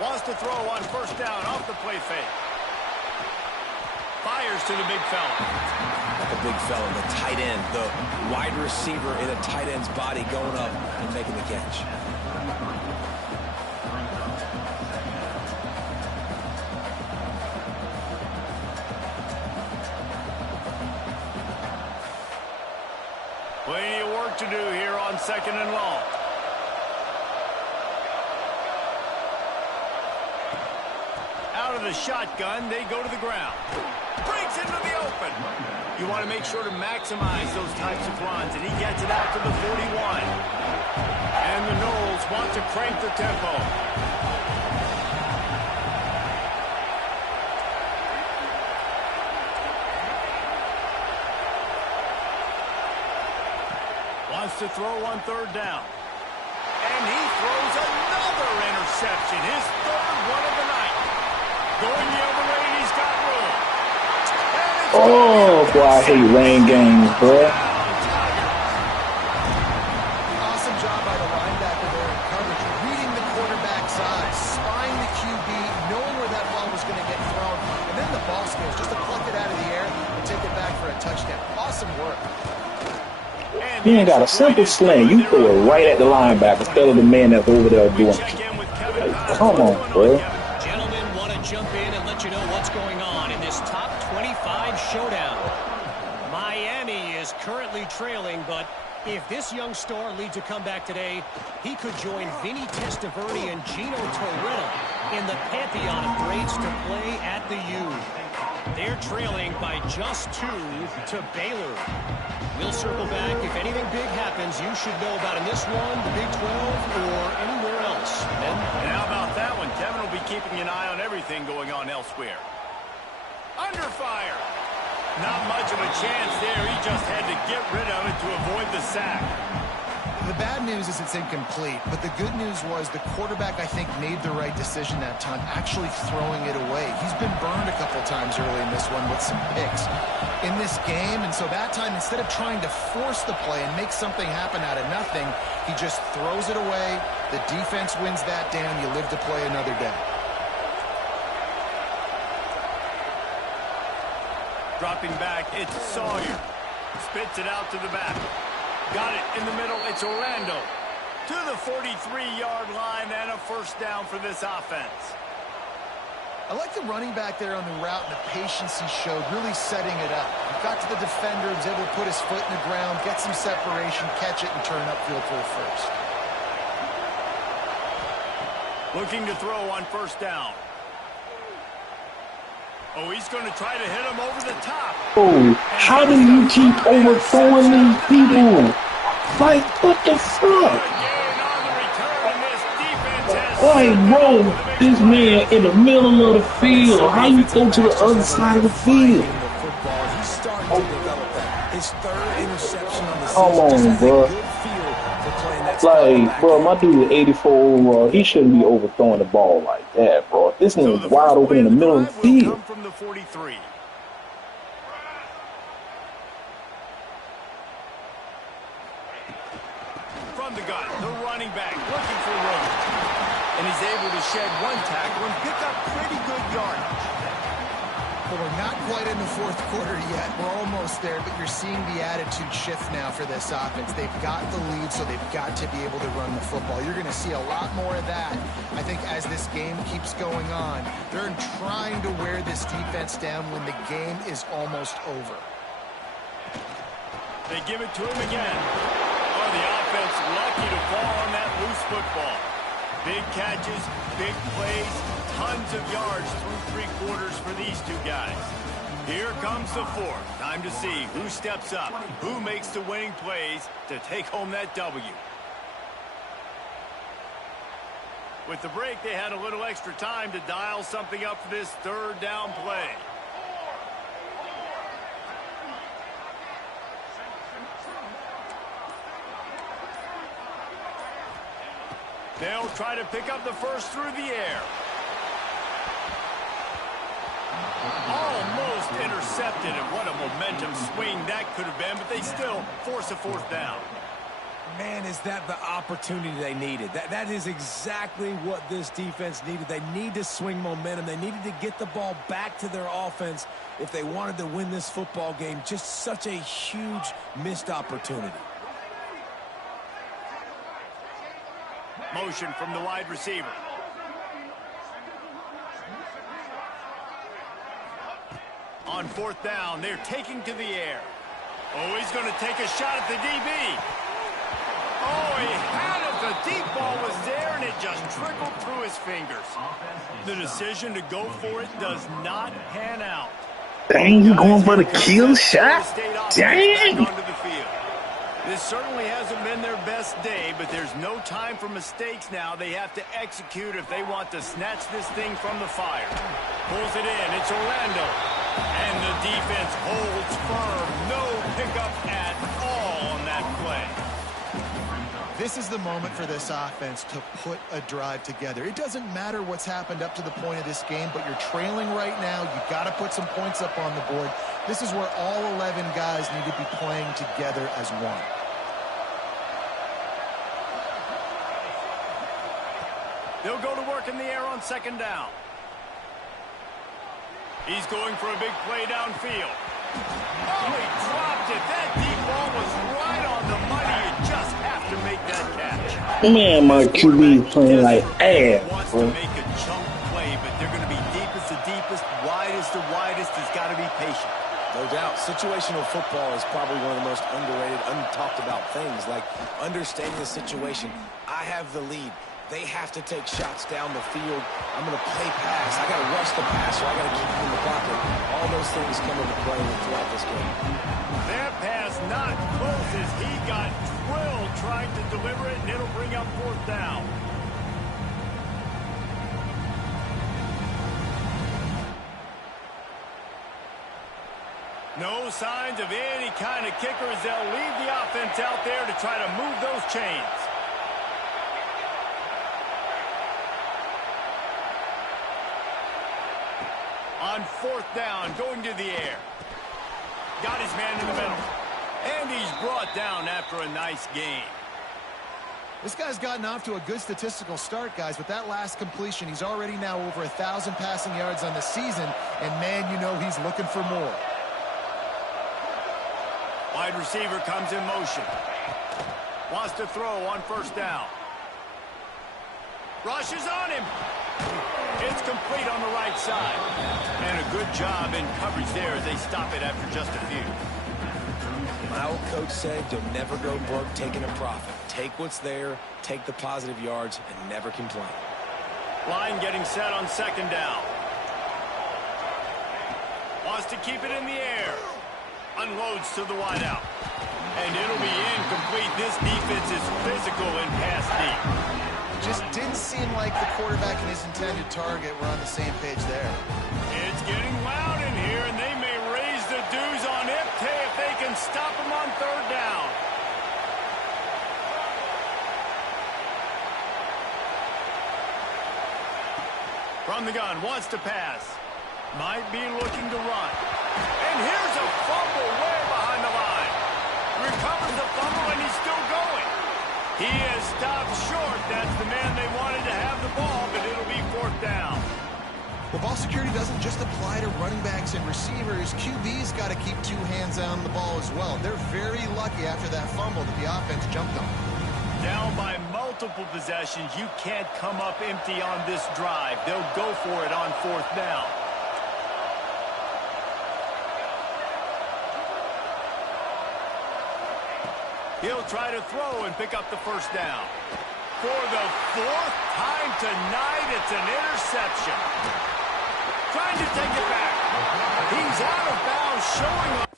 Wants to throw on first down off the play fake. Fires to the big fella. Not the big fella, the tight end, the wide receiver in a tight end's body going up and making the catch. Plenty of work to do here on second and long. Out of the shotgun, they go to the ground. Breaks into the open. You want to make sure to maximize those types of runs, and he gets it out to the 41. And the Noles want to crank the tempo. Wants to throw on third down. And he throws another interception, his third one of the night. Going the other way, and he's got room. Oh, boy, I hate rain games, bro. Awesome job by the linebacker there in coverage, reading the quarterback's eyes, spying the QB, knowing where that ball was going to get thrown, and then the ball skills just to pluck it out of the air and take it back for a touchdown. Awesome work. You ain't got a simple sling. You throw it right at the linebacker instead of the man that's over there doing it. Like, come on, bro. Gentlemen, want to jump in and let you know what's going on in this top 25 showdown. Miami is currently trailing, but if this young star leads a comeback today, he could join Vinny Testaverde and Gino Toretta in the pantheon of greats to play at the U. They're trailing by just 2 to Baylor. We'll circle back. If anything big happens, you should know about in this one, the Big 12, or anywhere else. And how about that one? Kevin will be keeping an eye on everything going on elsewhere. Under fire. Not much of a chance there. He just had to get rid of it to avoid the sack. The bad news is it's incomplete, but the good news was the quarterback, I think, made the right decision that time, actually throwing it away. He's been burned a couple times early in this one with some picks in this game, and so that time, instead of trying to force the play and make something happen out of nothing, he just throws it away. The defense wins that down. You live to play another day. Dropping back, it's Sawyer. Spits it out to the back. Got it in the middle. It's Orlando to the 43-yard line and a first down for this offense. I like the running back there on the route and the patience he showed, really setting it up. He got to the defender, was able to put his foot in the ground, get some separation, catch it, and turn upfield for a first. Looking to throw on first down. Oh, he's going to try to hit him over the top. Oh, how do you keep overthrowing these people? Like, what the fuck? Like, bro, this man in the middle of the field. How you go to the other side of the field? Come on, bro. Like, bro, my dude 84 overall, he shouldn't be overthrowing the ball like that, bro. This nigga's wide open in the middle of the field. From the 43. From the gun, the running back looking for room. And he's able to shed one tackle and pick up pretty good yardage. Well, we're not quite in the fourth quarter yet. We're almost there, but you're seeing the attitude shift now for this offense. They've got the lead, so they've got to be able to run the football. You're going to see a lot more of that, I think, as this game keeps going on. They're trying to wear this defense down when the game is almost over. They give it to him again. Oh, the offense lucky to fall on that loose football. Big catches, big plays, tons of yards through three quarters for these two guys. Here comes the fourth. Time to see who steps up, who makes the winning plays to take home that W. With the break, they had a little extra time to dial something up for this third down play. They'll try to pick up the first through the air. Almost intercepted, and what a momentum swing that could have been, but they still force a fourth down. Man, is that the opportunity they needed. That is exactly what this defense needed. They need to swing momentum. They needed to get the ball back to their offense if they wanted to win this football game. Just such a huge missed opportunity. Motion from the wide receiver. On fourth down, they're taking to the air. Oh, he's going to take a shot at the DB. Oh, he had it. The deep ball was there, and it just trickled through his fingers. The decision to go for it does not pan out. Dang, you going for the kill shot? Dang. This certainly hasn't been their best day, but there's no time for mistakes now. They have to execute if they want to snatch this thing from the fire. Pulls it in. It's Orlando. And the defense holds firm. No pickup at all on that play. This is the moment for this offense to put a drive together. It doesn't matter what's happened up to the point of this game, but you're trailing right now. You've got to put some points up on the board. This is where all 11 guys need to be playing together as one. They'll go to work in the air on second down. He's going for a big play downfield. Oh, he dropped it. That deep ball was right on the money. You just have to make that catch. Man, my QB is playing like ass, Wants bro. to make a chunk play, but they're going to be deepest to deepest, widest to widest. He's got to be patient. No doubt, situational football is probably one of the most underrated, untalked about things, like understanding the situation. I have the lead. They have to take shots down the field. I'm going to play pass. I got to rush the passer. I got to keep him in the pocket. All those things come into play throughout this game. That pass not close as he got drilled trying to deliver it, and it'll bring up fourth down. No signs of any kind of kickers. They'll leave the offense out there to try to move those chains. On fourth down, going to the air. Got his man in the middle. And he's brought down after a nice game. This guy's gotten off to a good statistical start, guys. With that last completion, he's already now over 1,000 passing yards on the season. And, man, you know he's looking for more. Wide receiver comes in motion. Wants to throw on first down. Rushes on him. It's complete on the right side. And a good job in coverage there as they stop it after just a few. My old coach said you'll never go broke taking a profit. Take what's there, take the positive yards, and never complain. Line getting set on second down. Wants to keep it in the air. Unloads to the wideout. And it'll be incomplete. This defense is physical and pass deep. Just didn't seem like the quarterback and his intended target were on the same page there. It's getting loud in here, and they may raise the dues on Ipte if they can stop him on third down. From the gun, wants to pass. Might be looking to run. And here's a fumble way behind the line. Recovers the fumble, and he's still going. He is stopped short. That's the man they wanted to have the ball, but it'll be fourth down. But ball security doesn't just apply to running backs and receivers. QB's got to keep 2 hands on the ball as well. They're very lucky after that fumble that the offense jumped on. Down by multiple possessions, you can't come up empty on this drive. They'll go for it on 4th down. He'll try to throw and pick up the 1st down. For the 4th time tonight, it's an interception. Trying to take it back. He's out of bounds, showing up.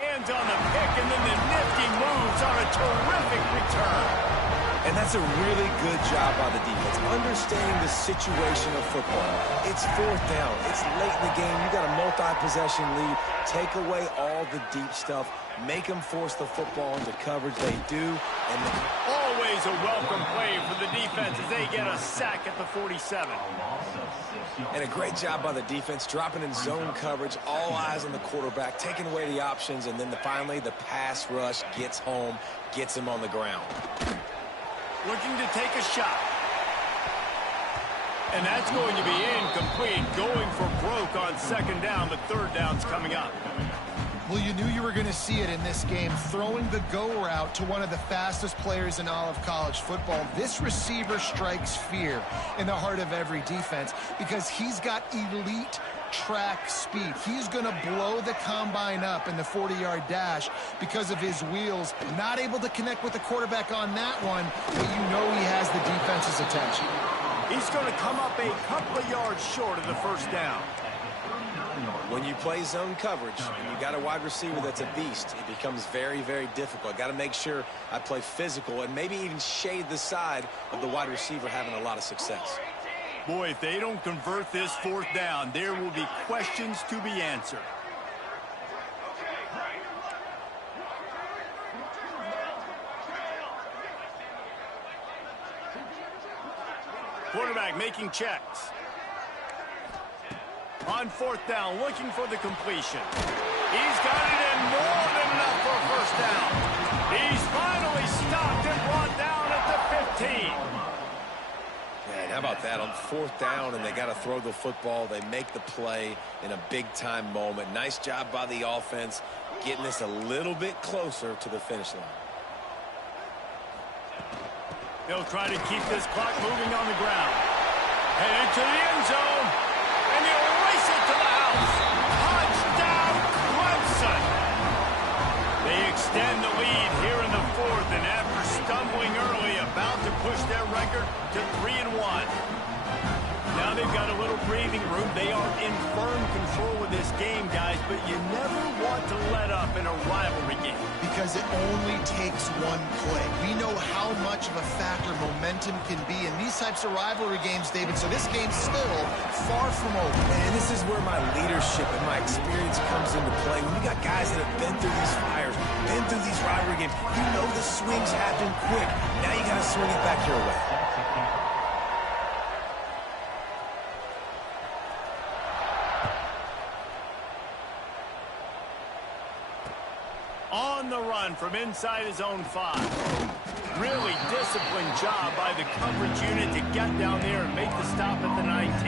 Hands on the pick, and then the nifty moves on a terrific return. And that's a really good job by the defense, understanding the situation of football. It's 4th down. It's late in the game. You got a multi-possession lead. Take away all the deep stuff. Make them force the football into coverage. They do. And always a welcome play for the defense as they get a sack at the 47. And a great job by the defense, dropping in zone coverage, all eyes on the quarterback, taking away the options, and then finally the pass rush gets home, gets him on the ground. Looking to take a shot. And that's going to be incomplete, going for broke on 2nd down. The 3rd down's coming up. Well, you knew you were going to see it in this game, throwing the go route to one of the fastest players in all of college football. This receiver strikes fear in the heart of every defense because he's got elite track speed. He's going to blow the combine up in the 40-yard dash because of his wheels. Not able to connect with the quarterback on that one, but you know he has the defense's attention. He's going to come up a couple of yards short of the 1st down. When you play zone coverage and you got a wide receiver that's a beast, it becomes very, very difficult. Got to make sure I play physical and maybe even shade the side of the wide receiver having a lot of success. Boy, if they don't convert this 4th down, there will be questions to be answered. Quarterback making checks. On 4th down, looking for the completion. He's got it in more than enough for a 1st down. He's finally stopped and brought down at the 15. Man, how about that on 4th down, and they got to throw the football. They make the play in a big-time moment. Nice job by the offense, getting this a little bit closer to the finish line. They'll try to keep this clock moving on the ground. Headed to the end zone. And he'll race it to the house. Touchdown, Clemson. They extend the lead here in the 4th, and after stumbling early, about to push their record to 3-1. Now they've got a little breathing room. They are in firm control of this game, guys, but you never want to let up in a rivalry game. Because it only takes one play. We know how much of a factor momentum can be in these types of rivalry games, David, so this game's still far from over. And this is where my leadership and my experience comes into play. When you got guys that have been through these fires, been through these rivalry games, you know the swings happen quick. Now you got to swing it back your way. On the run from inside his own 5. Really disciplined job by the coverage unit to get down there and make the stop at the 19.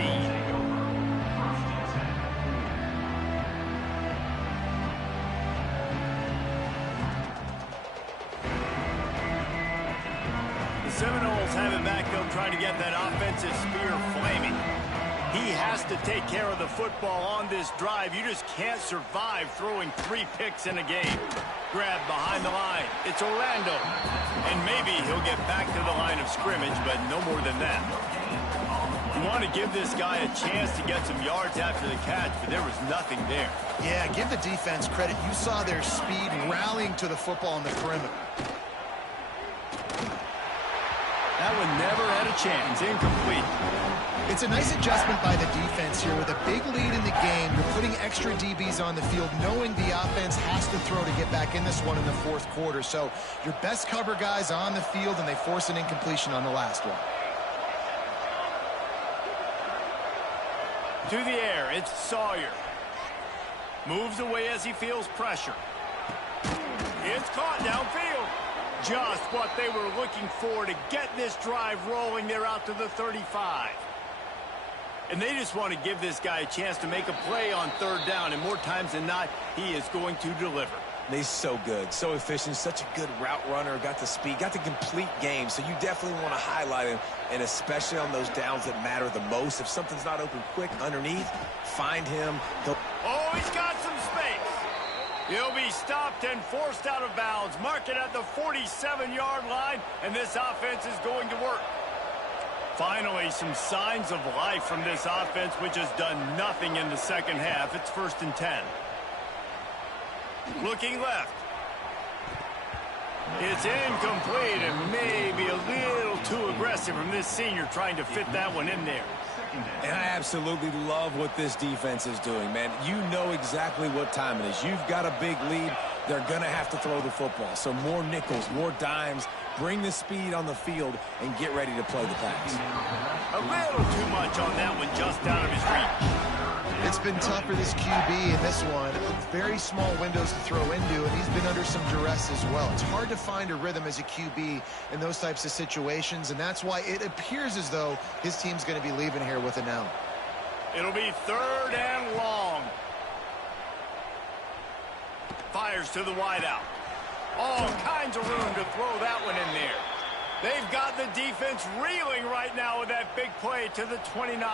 The Seminoles have it back. They'll try to get that offensive spear flaming. He has to take care of the football on this drive. You just can't survive throwing 3 picks in a game. Grab behind the line. It's Orlando. And maybe he'll get back to the line of scrimmage, but no more than that. You want to give this guy a chance to get some yards after the catch, but there was nothing there. Yeah, give the defense credit. You saw their speed rallying to the football on the perimeter. That one never had a chance. Incomplete. It's a nice adjustment by the defense here. With a big lead in the game, you're putting extra DBs on the field, knowing the offense has to throw to get back in this one in the fourth quarter. So your best cover guys on the field, and they force an incompletion on the last one. To the air, it's Sawyer. Moves away as he feels pressure. It's caught downfield. Just what they were looking for to get this drive rolling. They're out to the 35. And they just want to give this guy a chance to make a play on third down. And more times than not, he is going to deliver. He's so good, so efficient, such a good route runner, got the speed, got the complete game. So you definitely want to highlight him, and especially on those downs that matter the most. If something's not open quick underneath, find him. Oh, he's got some space. He'll be stopped and forced out of bounds. Mark it at the 47-yard line, and this offense is going to work. Finally, some signs of life from this offense, which has done nothing in the second half. It's 1st and 10. Looking left. It's incomplete and maybe a little too aggressive from this senior trying to fit that one in there. And I absolutely love what this defense is doing, man. You know exactly what time it is. You've got a big lead. They're going to have to throw the football. So more nickels, more dimes. Bring the speed on the field and get ready to play the pass. A little too much on that one, just out of his reach. It's been tough for this QB in this one. Very small windows to throw into, and he's been under some duress as well. It's hard to find a rhythm as a QB in those types of situations, and that's why it appears as though his team's going to be leaving here with an L. It'll be 3rd and long. Fires to the wideout. All kinds of room to throw that one in there. They've got the defense reeling right now with that big play to the 29.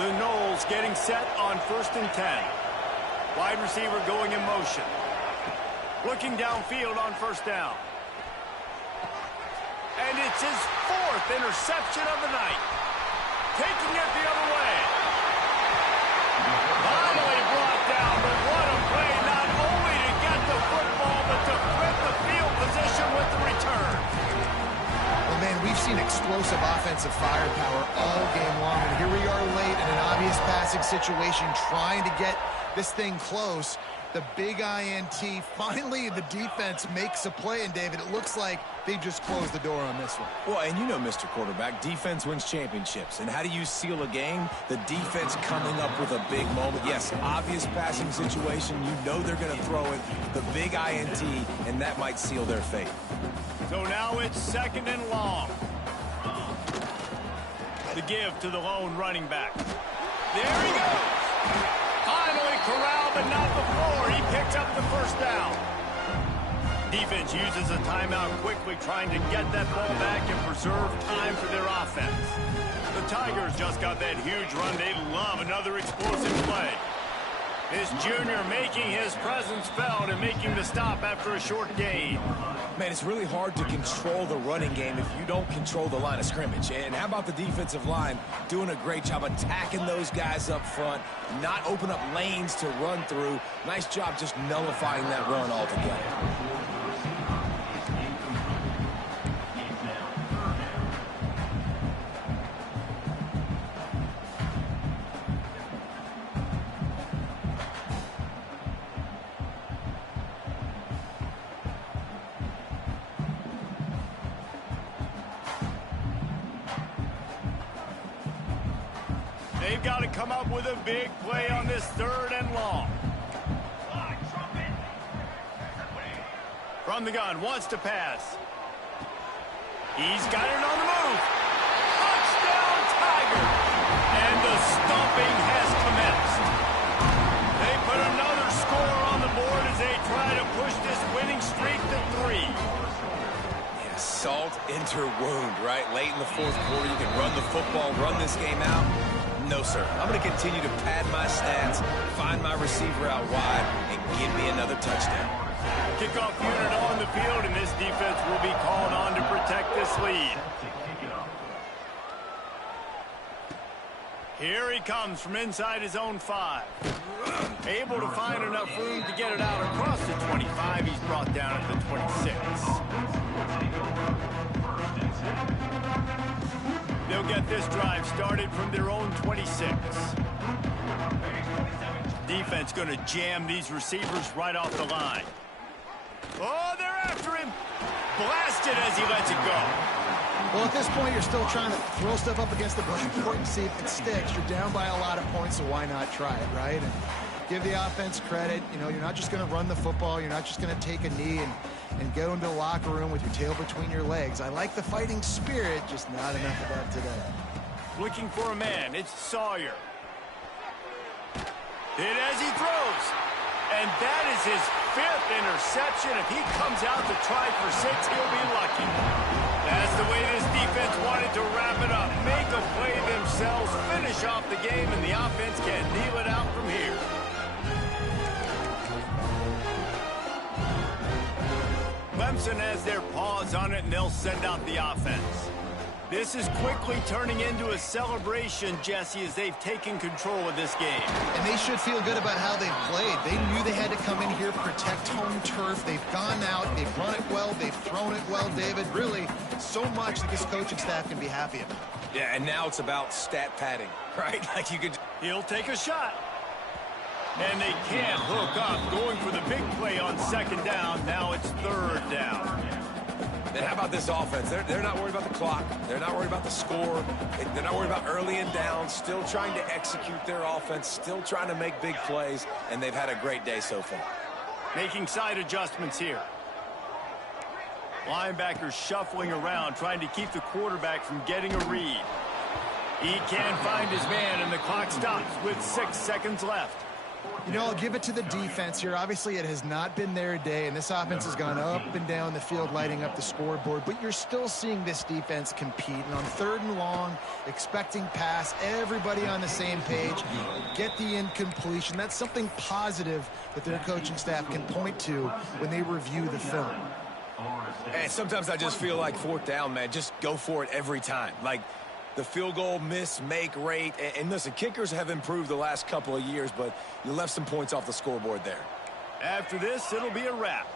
The Noles getting set on 1st and 10. Wide receiver going in motion. Looking downfield on 1st down. And it's his 4th interception of the night. Taking it the other way. Finally brought down, but what a play, not only to get the football, but to flip the field position with the return. Well, man, we've seen explosive offensive firepower all game long, and here we are late in an obvious passing situation trying to get this thing close. The big INT. Finally, the defense makes a play, and David, it looks like they just closed the door on this one. Well, and you know, Mr. Quarterback, defense wins championships. And how do you seal a game? The defense coming up with a big moment. Yes, obvious passing situation. You know they're going to throw it. The big INT, and that might seal their fate. So now it's 2nd and long. The give to the lone running back. There he goes. Finally corralled, but not before. He picks up the 1st down. Defense uses a timeout quickly, trying to get that ball back and preserve time for their offense. The Tigers just got that huge run. They love another explosive play. This junior making his presence felt and making the stop after a short gain. Man, it's really hard to control the running game if you don't control the line of scrimmage. And how about the defensive line doing a great job attacking those guys up front, not open up lanes to run through. Nice job just nullifying that run altogether. They've got to come up with a big play on this 3rd and long. From the gun, wants to pass. He's got it on the move. Touchdown, Tiger! And the stomping has commenced. They put another score on the board as they try to push this winning streak to 3. Yeah, salt into wound, right? Late in the 4th quarter, you can run the football, run this game out. No, sir. I'm going to continue to pad my stats, find my receiver out wide, and give me another touchdown. Kickoff unit on the field, and this defense will be called on to protect this lead. Here he comes from inside his own 5. Able to find enough room to get it out across the 25. He's brought down at the 26. this drive started from their own 26. Defense going to jam these receivers right off the line. Oh, they're after him. Blasted as he lets it go. Well, at this point, you're still trying to throw stuff up against the board and see if it sticks. You're down by a lot of points, so why not try it, right? And give the offense credit. You know, you're not just going to run the football. You're not just going to take a knee and go into the locker room with your tail between your legs. I like the fighting spirit, just not enough of that today. Looking for a man. It's Sawyer. Hit as he throws. And that is his 5th interception. If he comes out to try for 6, he'll be lucky. That's the way this defense wanted to wrap it up. Make a play themselves, finish off the game, and the offense can kneel it out from here. Clemson has their paws on it, and they'll send out the offense. This is quickly turning into a celebration, Jesse, as they've taken control of this game. And they should feel good about how they've played. They knew they had to come in here, protect home turf. They've gone out, they've run it well, they've thrown it well, David. Really, so much that this coaching staff can be happy about. Yeah, and now it's about stat padding, right? Like you could... He'll take a shot. And they can't hook up, going for the big play on 2nd down. Now it's 3rd down. And how about this offense? They're not worried about the clock. They're not worried about the score. They're not worried about early and down. Still trying to execute their offense. Still trying to make big plays. And they've had a great day so far. Making side adjustments here. Linebackers shuffling around, trying to keep the quarterback from getting a read. He can't find his man, and the clock stops with 6 seconds left. You know, I'll give it to the defense here. Obviously, it has not been their day, and this offense has gone up and down the field, lighting up the scoreboard. But you're still seeing this defense compete. And on 3rd and long, expecting pass, everybody on the same page, get the incompletion. That's something positive that their coaching staff can point to when they review the film. And sometimes I just feel like 4th down, man, just go for it every time. Like, the field goal miss-make rate. And listen, kickers have improved the last couple of years, but you left some points off the scoreboard there. After this, it'll be a wrap.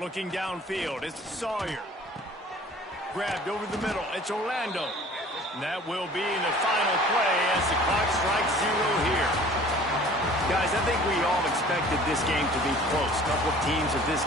Looking downfield, it's Sawyer. Grabbed over the middle, it's Orlando. And that will be in the final play as the clock strikes 0 here. Guys, I think we all expected this game to be close. A couple of teams of this